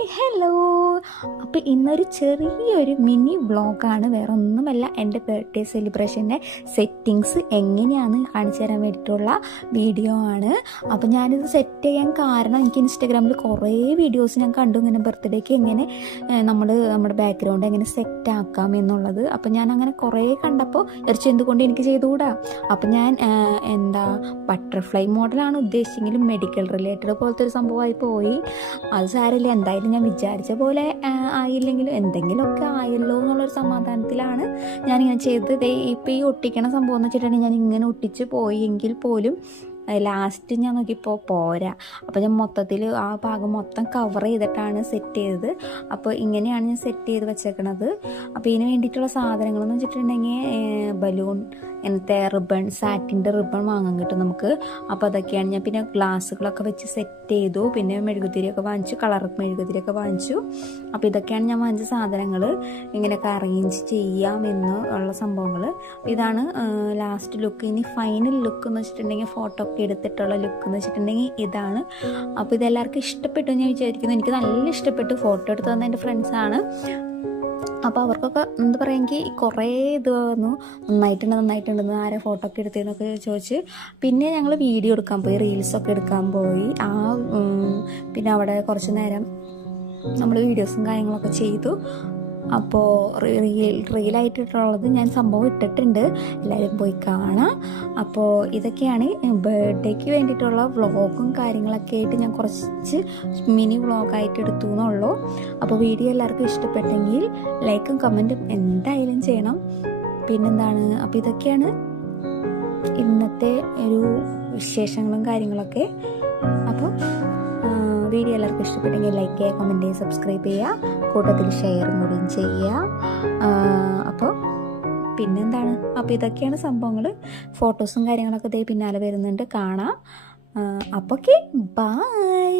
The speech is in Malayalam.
Hi hello. അപ്പോൾ ഇന്നൊരു ചെറിയൊരു മിനി വ്ളോഗാണ്, വേറെ ഒന്നുമല്ല. എൻ്റെ ബർത്ത്ഡേ സെലിബ്രേഷൻ്റെ സെറ്റിങ്സ് എങ്ങനെയാണെന്ന് കാണിച്ചു തരാൻ വേണ്ടിയിട്ടുള്ള വീഡിയോ ആണ്. അപ്പോൾ ഞാനിത് സെറ്റ് ചെയ്യാൻ കാരണം എനിക്ക് ഇൻസ്റ്റാഗ്രാമിൽ കുറേ വീഡിയോസ് ഞാൻ കണ്ടു, ഇങ്ങനെ ബർത്ത്ഡേക്ക് എങ്ങനെ നമ്മുടെ ബാക്ക്ഗ്രൗണ്ട് എങ്ങനെ സെറ്റ് ആക്കാം എന്നുള്ളത്. അപ്പോൾ ഞാൻ അങ്ങനെ കുറേ കണ്ടപ്പോൾ എന്തുകൊണ്ട് എനിക്ക് ചെയ്തുകൂടാ. അപ്പോൾ ഞാൻ ബട്ടർഫ്ലൈ മോഡലാണ് ഉദ്ദേശിച്ചെങ്കിലും മെഡിക്കൽ റിലേറ്റഡ് പോലത്തെ ഒരു സംഭവമായി പോയി. അത് സാരമില്ല, എന്തായാലും ഞാൻ വിചാരിച്ച പോലെ ആയില്ലെങ്കിലും എന്തെങ്കിലുമൊക്കെ ആയല്ലോ എന്നുള്ളൊരു സമാധാനത്തിലാണ് ഞാനിങ്ങനെ ചെയ്തത്. ഇപ്പോൾ ഈ ഒട്ടിക്കണ സംഭവം എന്ന് വെച്ചിട്ടുണ്ടെങ്കിൽ ഞാൻ ഇങ്ങനെ ഒട്ടിച്ച് പോയി എങ്കിൽ പോലും ലാസ്റ്റ് ഞാൻ നോക്കിയപ്പോൾ പോരാ. അപ്പോൾ ഞാൻ മൊത്തത്തിൽ ആ ഭാഗം മൊത്തം കവർ ചെയ്തിട്ടാണ് സെറ്റ് ചെയ്തത്. അപ്പോൾ ഇങ്ങനെയാണ് ഞാൻ സെറ്റ് ചെയ്ത് വെച്ചേക്കണത്. അപ്പോൾ ഇതിന് വേണ്ടിയിട്ടുള്ള സാധനങ്ങളെന്ന് വെച്ചിട്ടുണ്ടെങ്കിൽ ബലൂൺ, ഇങ്ങനത്തെ റിബൺ, സാറ്റിൻ്റെ റിബൺ വാങ്ങാൻ കിട്ടും നമുക്ക്. അപ്പോൾ അതൊക്കെയാണ് ഞാൻ. പിന്നെ ഗ്ലാസ്സുകളൊക്കെ വെച്ച് സെറ്റ് ചെയ്തു. പിന്നെ മെഴുകുതിരിയൊക്കെ വാങ്ങിച്ചു, കളർ മെഴുകുതിരിയൊക്കെ വാങ്ങിച്ചു. അപ്പോൾ ഇതൊക്കെയാണ് ഞാൻ വാങ്ങിച്ച സാധനങ്ങൾ. ഇങ്ങനെയൊക്കെ അറേഞ്ച് ചെയ്യാമെന്ന് ഉള്ള സംഭവങ്ങൾ. ഇതാണ് ലാസ്റ്റ് ലുക്ക്. ഇനി ഫൈനൽ ലുക്ക് എന്ന് വെച്ചിട്ടുണ്ടെങ്കിൽ ഫോട്ടോ ഒക്കെ എടുത്തിട്ടുള്ള ലുക്ക് എന്ന് വെച്ചിട്ടുണ്ടെങ്കിൽ ഇതാണ്. അപ്പോൾ ഇതെല്ലാവർക്കും ഇഷ്ടപ്പെട്ടു ഞാൻ വിചാരിക്കുന്നു. എനിക്ക് നല്ല ഇഷ്ടപ്പെട്ടു. ഫോട്ടോ എടുത്ത് തന്ന എൻ്റെ ഫ്രണ്ട്സാണ്. അപ്പോൾ അവർക്കൊക്കെ എന്താ പറയുമെങ്കിൽ കുറേ ഇത് വന്നു, നന്നായിട്ടുണ്ടെന്ന് ആരെ ഫോട്ടോ ഒക്കെ എടുത്തതെന്നൊക്കെ ചോദിച്ച്. പിന്നെ ഞങ്ങൾ വീഡിയോ എടുക്കാൻ പോയി, റീൽസൊക്കെ എടുക്കാൻ പോയി. പിന്നെ അവിടെ കുറച്ച് നേരം നമ്മൾ വീഡിയോസും കാര്യങ്ങളൊക്കെ ചെയ്തു. അപ്പോൾ റീലായിട്ടുള്ളത് ഞാൻ സംഭവം ഇട്ടിട്ടുണ്ട്, എല്ലാവരും പോയി കാണാം. അപ്പോൾ ഇതൊക്കെയാണ് ബർത്ത്ഡേക്ക് വേണ്ടിയിട്ടുള്ള വ്ളോഗും കാര്യങ്ങളൊക്കെ ആയിട്ട് ഞാൻ കുറച്ച് മിനി വ്ളോഗായിട്ട് എടുത്തു എന്നുള്ളൂ. അപ്പോൾ വീഡിയോ എല്ലാവർക്കും ഇഷ്ടപ്പെട്ടെങ്കിൽ ലൈക്കും കമൻറ്റും എന്തായാലും ചെയ്യണം. പിന്നെന്താണ്, അപ്പോൾ ഇതൊക്കെയാണ് ഇന്നത്തെ ഒരു വിശേഷങ്ങളും കാര്യങ്ങളൊക്കെ. അപ്പോൾ വീഡിയോ എല്ലാവർക്കും ഇഷ്ടപ്പെട്ടെങ്കിൽ ലൈക്ക് ചെയ്യുക, കമൻറ്റ് ചെയ്യുക, സബ്സ്ക്രൈബ് ചെയ്യുക, കൂട്ടത്തിൽ ഷെയറും കൂടിയും ചെയ്യുക. അപ്പോൾ പിന്നെന്താണ്, അപ്പോൾ ഇതൊക്കെയാണ് സംഭവങ്ങൾ. ഫോട്ടോസും കാര്യങ്ങളൊക്കെ പിന്നാലെ വരുന്നുണ്ട്, കാണാം. അപ്പോൾ ഓക്കെ, ബൈ.